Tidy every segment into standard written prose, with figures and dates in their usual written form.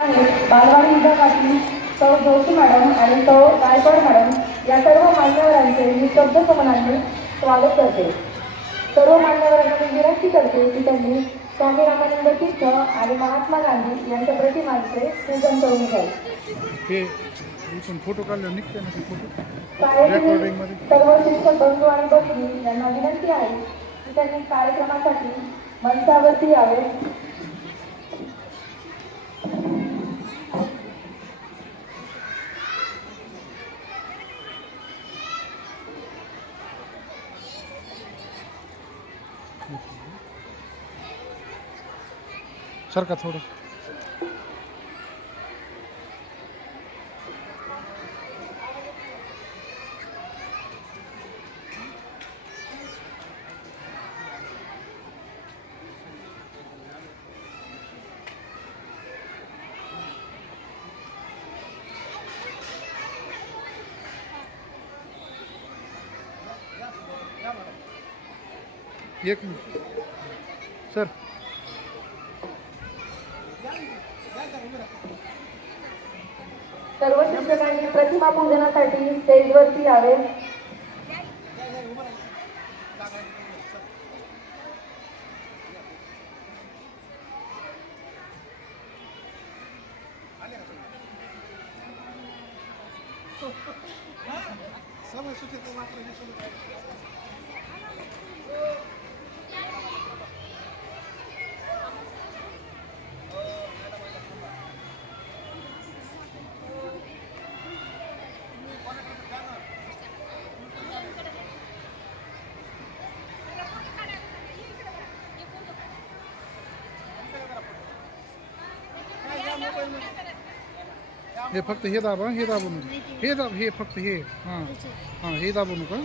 बालवाडी विभागातील सौ जोशी मॅडम आणि सौ गायकवाड मॅडम या सर्व मान्यवरांचे मी शब्दसमनाने स्वागत करते. सर्व मान्यवरांना मी विनंती करते की त्यांनी स्वामी रामानंद तीर्थ आणि महात्मा गांधी यांच्या प्रतिमांचे पूजन करून घ्यावे. फोटो काढला निघते ना ते फोटो शाळेतील सर्व शिक्षक बंधू आणि भगिनी यांना विनंती आहे की त्यांनी कार्यक्रमासाठी मंचावरती यावे. सरका थोडं. एक मिनिट सर. सर्व शिक्षकांनी प्रतिमा पूजनासाठी स्टेजवरती यावे. हे फक्त हे दाबा, हे दाबू नका, हे दाब, हे फक्त हे. हां हां, हे दाबू नका.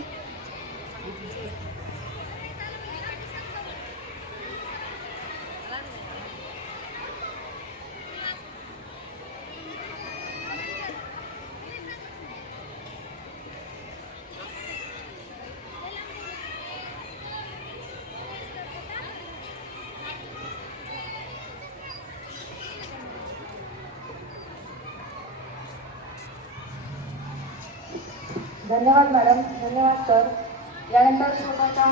धन्यवाद मॅडम, धन्यवाद सर. यानंतर छोटासा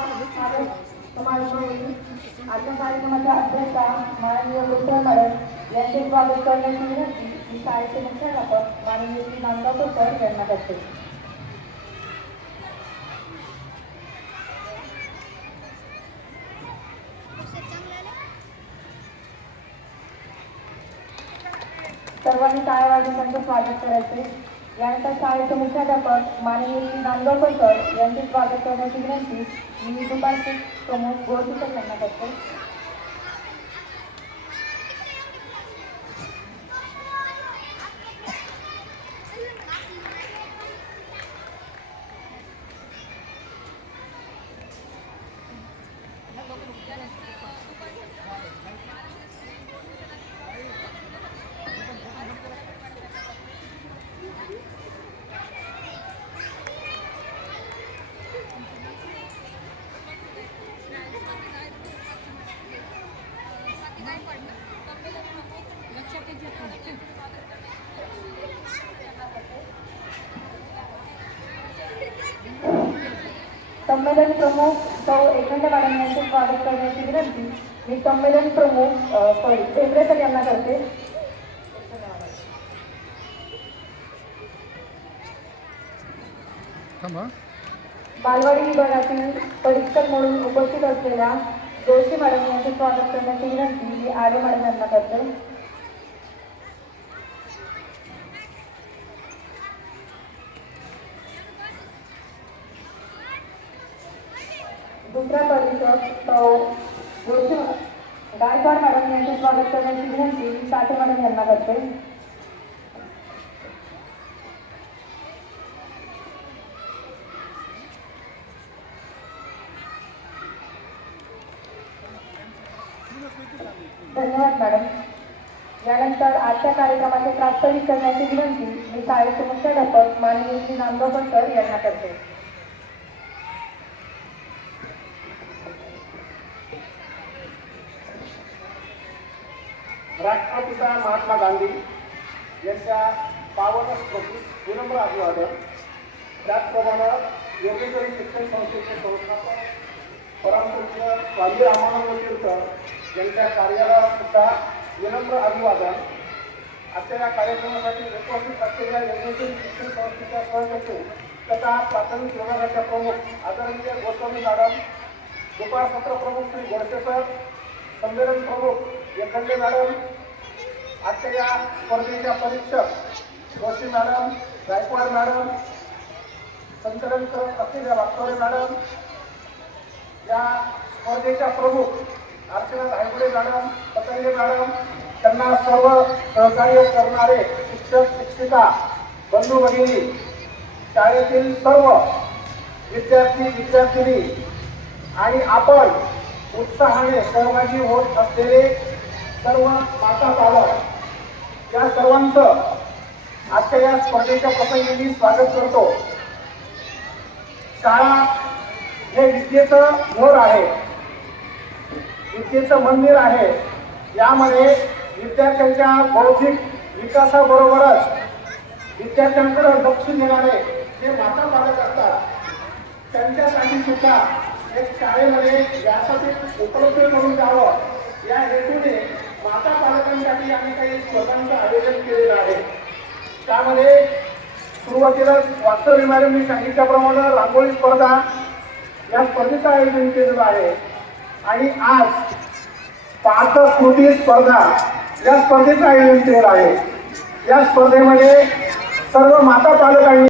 समावेश होईल. आजच्या कार्यक्रमाच्या अध्यक्षा माननीय गुप्ता मॅडम यांचे स्वागत करण्याची विनंती मी शाळेचे मुख्याध्यापक माननीय श्री नांदगावकर सर यांना करते. सर्वांनी टाळ्या वाजवून त्यांचं स्वागत करायचे. यानंतर शाळेचे मुख्याध्यापक माननीय श्री नांदगावकर सर यांचे स्वागत करण्याची विनंती मी दुपारचे प्रमुख गोरजी सर यांना करते. संमेलन प्रमुख सौ एकंड मॅडम यांचे स्वागत करण्याची विनंती मी संमेलन प्रमुख टेंबरे सर यांना करते. बालवाडी विभागातील परीक्षक म्हणून उपस्थित असलेल्या जोशी मॅडम यांचे स्वागत करण्याची विनंती मी आरे मॅडम यांना करते. दुसऱ्या परीक्षक सौ जोशी गायकवाड मॅडम यांचे स्वागत करण्याची विनंती मी साठे मॅडम यांना करते. धन्यवाद मॅडम. यानंतर आजच्या कार्यक्रमाचे प्रास्ताविक करण्याची विनंती मी शाळेचे मुख्याध्यापक माननीय श्री नांदगावकर सर यांना करते. राष्ट्रपिता महात्मा गांधी यांच्या पावन स्मृतीस विनम्र अभिवादन. त्याचप्रमाणे योगेश्वरी शिक्षण संस्थेचे संस्थापक परमपूज्य स्वामी रामानंद तीर्थ यांच्या कार्याला सुद्धा विनम्र अभिवादन. आजच्या या कार्यक्रमासाठी उपस्थित असलेल्या योगेश्वरी शिक्षण संस्थेच्या सहसचिव तथा प्राथमिक विभागाच्या प्रमुख आदरणीय गोस्वामी मॅडम, दुपार सत्र प्रमुख श्री गोडसे सर, संमेलन प्रमुख एकंदे मॅडम, आजच्या या स्पर्धेच्या परीक्षक जोशी मॅडम, गायकवाड मॅडम, संचलन करत असलेल्या वागचौरे मॅडम, या स्पर्धेच्या प्रमुख अर्चना धायगुडे मॅडम, पतंगे मॅडम, त्यांना सर्व सहकार्य करणारे शिक्षक शिक्षिका बंधू भगिनी, शाळेतील सर्व विद्यार्थी विद्यार्थिनी आणि आपण उत्साहाने सहभागी होत असलेले सर्व माता पालक, या सर्वांचं आजच्या या स्पर्धेच्या प्रसंगी मी स्वागत करतो. शाळा हे विद्येचं घर आहे, विद्येचं मंदिर आहे. यामध्ये विद्यार्थ्यांच्या बौद्धिक विकासाबरोबरच विद्यार्थ्यांकडे लक्ष देणारे जे माता पालक असतात, त्यांच्यासाठी सुद्धा एक शाळेमध्ये व्यासपीठ उपलब्ध करून द्यावं या हेतूने माता पालकांसाठी आम्ही काही स्पर्धांचं आयोजन केलेलं आहे. त्यामध्ये सुरुवातीलाच वास्तव मॅडमनी सांगितल्याप्रमाणे रांगोळी स्पर्धा या स्पर्धेचं आयोजन केलेलं आहे आणि आज पाककृती स्पर्धा या स्पर्धेचं आयोजन केलेलं आहे. या स्पर्धेमध्ये सर्व माता पालकांनी